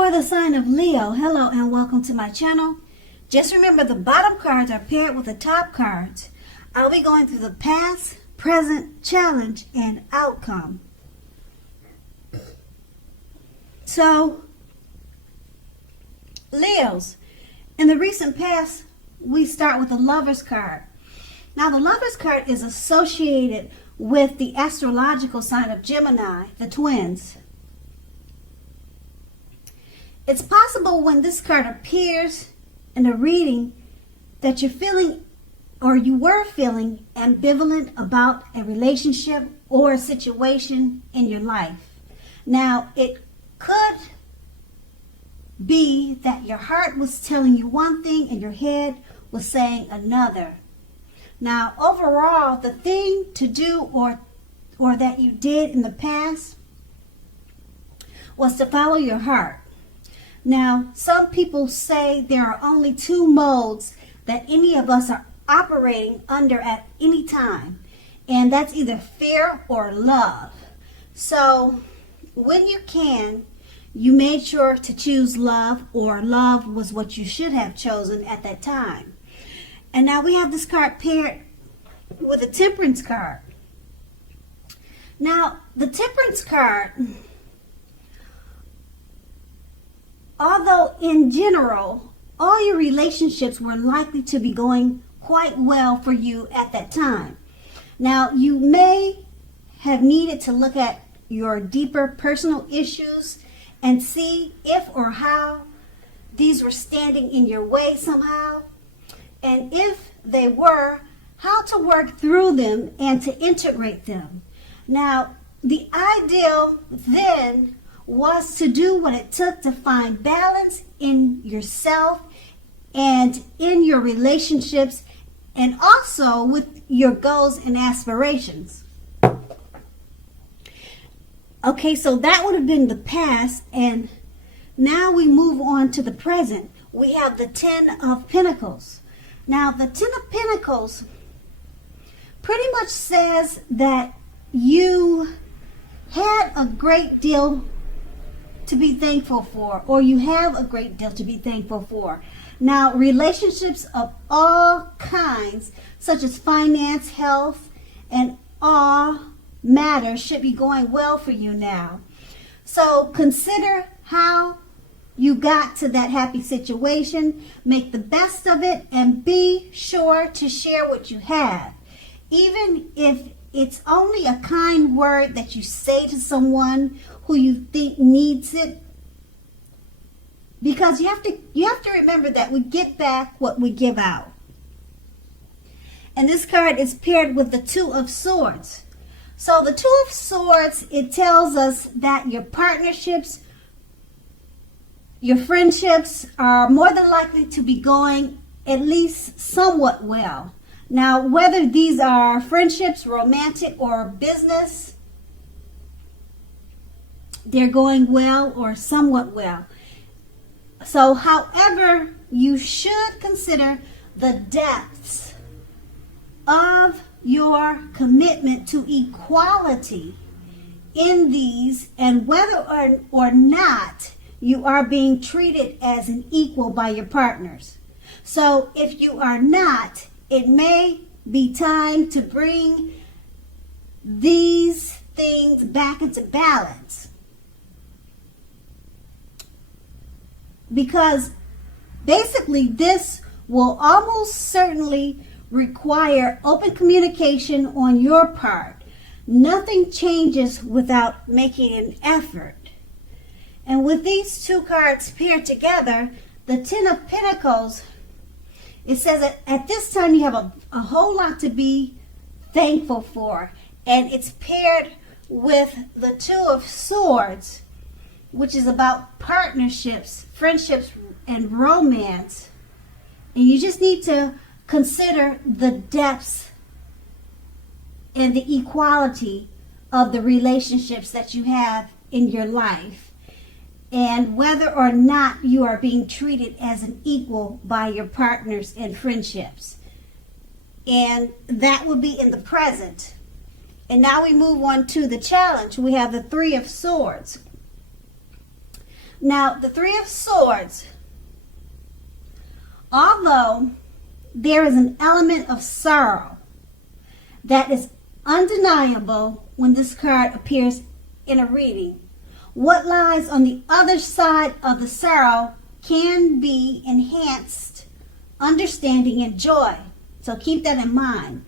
For the sign of Leo, hello and welcome to my channel. Just remember the bottom cards are paired with the top cards. I'll be going through the past, present, challenge, and outcome. So, Leos, in the recent past, we start with the Lover's card. Now, the Lover's card is associated with the astrological sign of Gemini, the twins. It's possible when this card appears in a reading that you're feeling or you were feeling ambivalent about a relationship or a situation in your life. Now, it could be that your heart was telling you one thing and your head was saying another. Now, overall, the thing to do or that you did in the past was to follow your heart. Now, some people say there are only two modes that any of us are operating under at any time, and that's either fear or love. So, when you can, you made sure to choose love, or love was what you should have chosen at that time. And now we have this card paired with a Temperance card. Now, the Temperance card, although in general, all your relationships were likely to be going quite well for you at that time. Now, you may have needed to look at your deeper personal issues and see if or how these were standing in your way somehow. And if they were, how to work through them and to integrate them. Now, the ideal then was to do what it took to find balance in yourself and in your relationships and also with your goals and aspirations. Okay, so that would have been the past, and now we move on to the present. We have the Ten of Pentacles. Now, the Ten of Pentacles pretty much says that you had a great deal to be thankful for, or you have a great deal to be thankful for. Now, relationships of all kinds, such as finance, health, and all matters should be going well for you now. So consider how you got to that happy situation, make the best of it, and be sure to share what you have. Even if it's only a kind word that you say to someone who you think needs it, because you have to remember that we get back what we give out. And this card is paired with the Two of Swords. So the Two of Swords, it tells us that your partnerships, your friendships are more than likely to be going at least somewhat well. Now, whether these are friendships, romantic, or business, they're going well or somewhat well. So, however, you should consider the depths of your commitment to equality in these and whether or not you are being treated as an equal by your partners. So, if you are not, it may be time to bring these things back into balance. Because basically this will almost certainly require open communication on your part. Nothing changes without making an effort. And with these two cards paired together, the Ten of Pentacles, it says that at this time you have a whole lot to be thankful for. And it's paired with the Two of Swords, which is about partnerships, friendships, and romance. And you just need to consider the depths and the equality of the relationships that you have in your life, and whether or not you are being treated as an equal by your partners and friendships. And that would be in the present. And now we move on to the challenge. We have the Three of Swords. Now, the Three of Swords, although there is an element of sorrow that is undeniable when this card appears in a reading, what lies on the other side of the sorrow can be enhanced understanding and joy. So keep that in mind.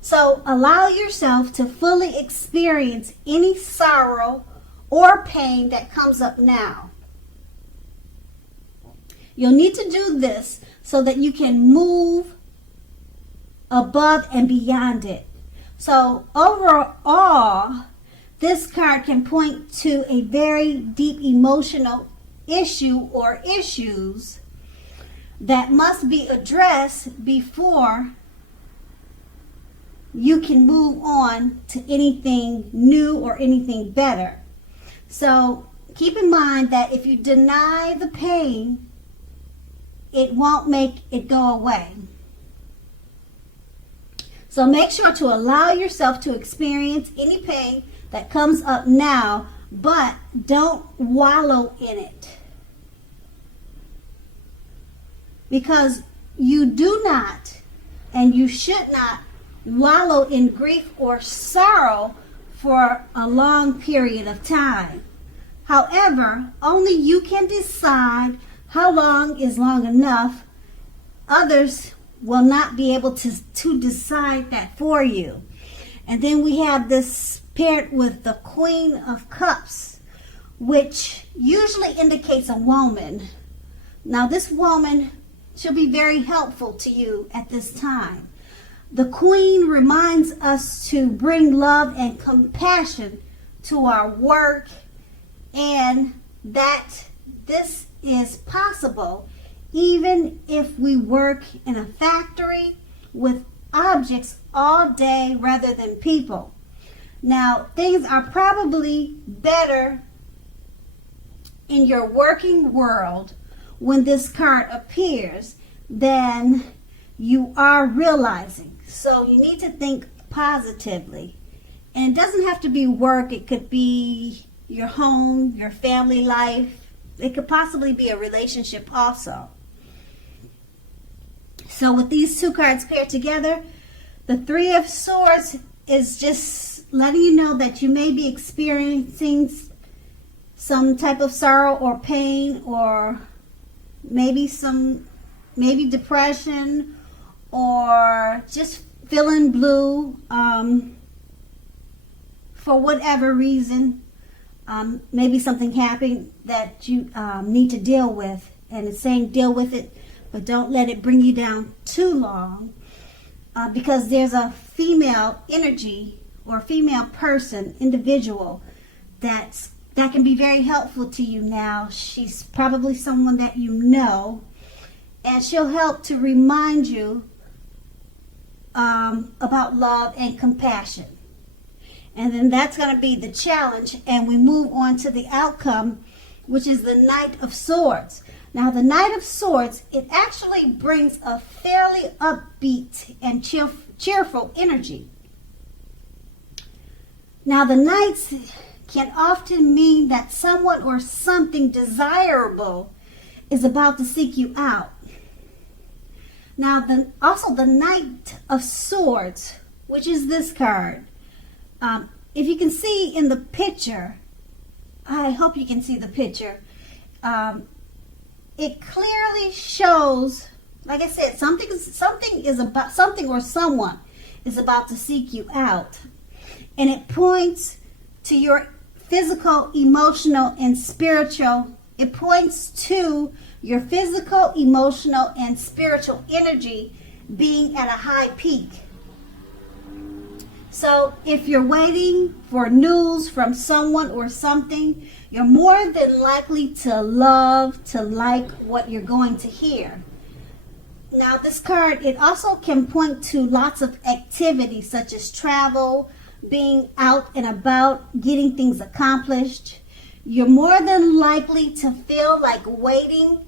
So allow yourself to fully experience any sorrow or pain that comes up now. You'll need to do this so that you can move above and beyond it. So overall, this card can point to a very deep emotional issue or issues that must be addressed before you can move on to anything new or anything better. So keep in mind that if you deny the pain, it won't make it go away. So make sure to allow yourself to experience any pain that comes up now, but don't wallow in it. Because you do not and you should not wallow in grief or sorrow for a long period of time. However, only you can decide how long is long enough. Others will not be able to decide that for you. And then we have this paired with the Queen of Cups, which usually indicates a woman. Now this woman should be very helpful to you at this time. The Queen reminds us to bring love and compassion to our work, and that this is possible even if we work in a factory with objects all day rather than people. Now, things are probably better in your working world when this card appears than you are realizing. So you need to think positively. And it doesn't have to be work. It could be your home, your family life. It could possibly be a relationship also. So with these two cards paired together, the Three of Swords is just letting you know that you may be experiencing some type of sorrow or pain, or maybe depression, or just feeling blue for whatever reason. Maybe something happened that you need to deal with, and it's saying deal with it, but don't let it bring you down too long, because there's a female energy or female person, individual, that can be very helpful to you now. She's probably someone that you know, and she'll help to remind you about love and compassion. And then that's going to be the challenge, and we move on to the outcome, which is the Knight of Swords. Now, the Knight of Swords, it actually brings a fairly upbeat and cheerful energy. Now, the Knights can often mean that someone or something desirable is about to seek you out. Now, also the Knight of Swords, which is this card. If you can see in the picture, I hope you can see the picture. It clearly shows, like I said, something or someone is about to seek you out, and it points to your physical, emotional, and spiritual. It points to your physical, emotional, and spiritual energy being at a high peak. So if you're waiting for news from someone or something, you're more than likely to like what you're going to hear. Now, this card, it also can point to lots of activity, such as travel, being out and about, getting things accomplished. You're more than likely to feel like waiting.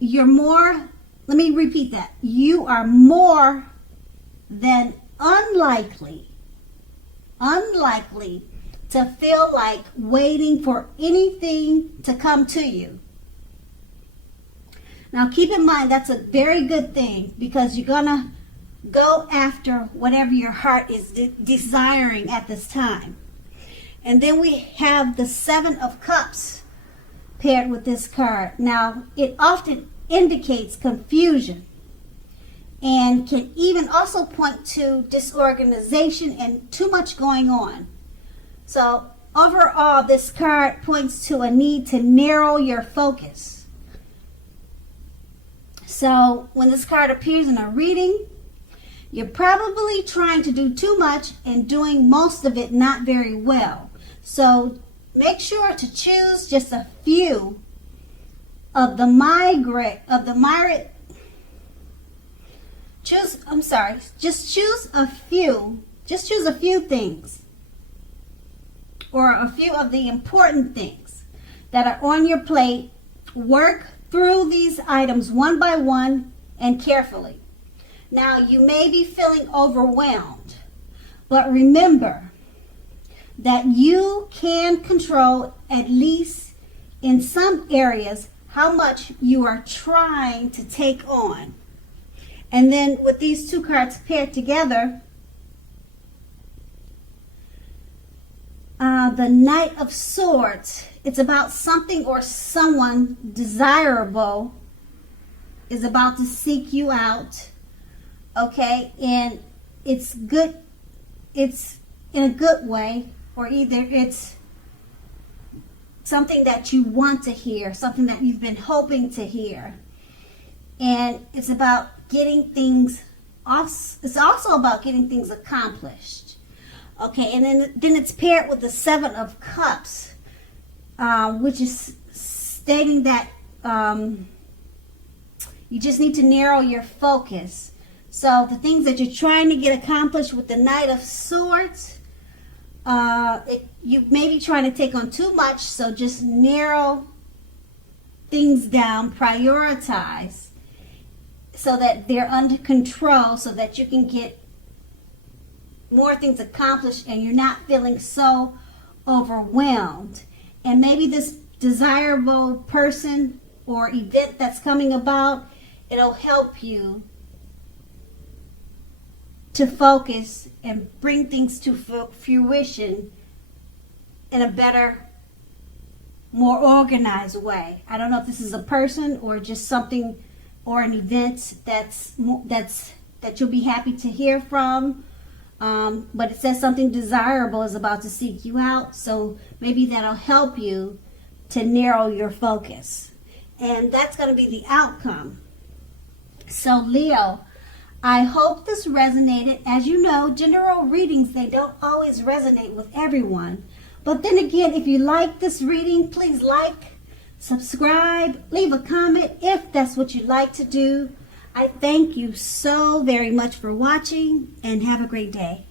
Let me repeat that. You are more than unlikely to feel like waiting for anything to come to you. Now keep in mind, that's a very good thing, because you're going to go after whatever your heart is desiring at this time. And then we have the Seven of Cups paired with this card. Now, it often indicates confusion and can even also point to disorganization and too much going on. So overall, this card points to a need to narrow your focus. So when this card appears in a reading, you're probably trying to do too much and doing most of it not very well. So make sure to choose just a few of the just choose a few things, or a few of the important things that are on your plate. Work through these items one by one and carefully. Now, you may be feeling overwhelmed, but remember that you can control, at least in some areas, how much you are trying to take on. And then with these two cards paired together, the Knight of Swords, it's about something or someone desirable is about to seek you out. Okay, and it's good, it's in a good way, or either it's something that you want to hear, something that you've been hoping to hear. And it's about getting things, it's also about getting things accomplished. Okay, and then it's paired with the Seven of Cups, which is stating that you just need to narrow your focus. So the things that you're trying to get accomplished with the Knight of Swords, you may be trying to take on too much, so just narrow things down, prioritize, so that they're under control, so that you can get more things accomplished and you're not feeling so overwhelmed. And maybe this desirable person or event that's coming about, it'll help you to focus and bring things to fruition in a better, more organized way. I don't know if this is a person or just something or an event that you'll be happy to hear from. But it says something desirable is about to seek you out, so maybe that'll help you to narrow your focus. And that's going to be the outcome. So Leo, I hope this resonated. As you know, general readings, they don't always resonate with everyone. But then again, if you like this reading, please like, subscribe, leave a comment if that's what you'd like to do. I thank you so very much for watching, and have a great day.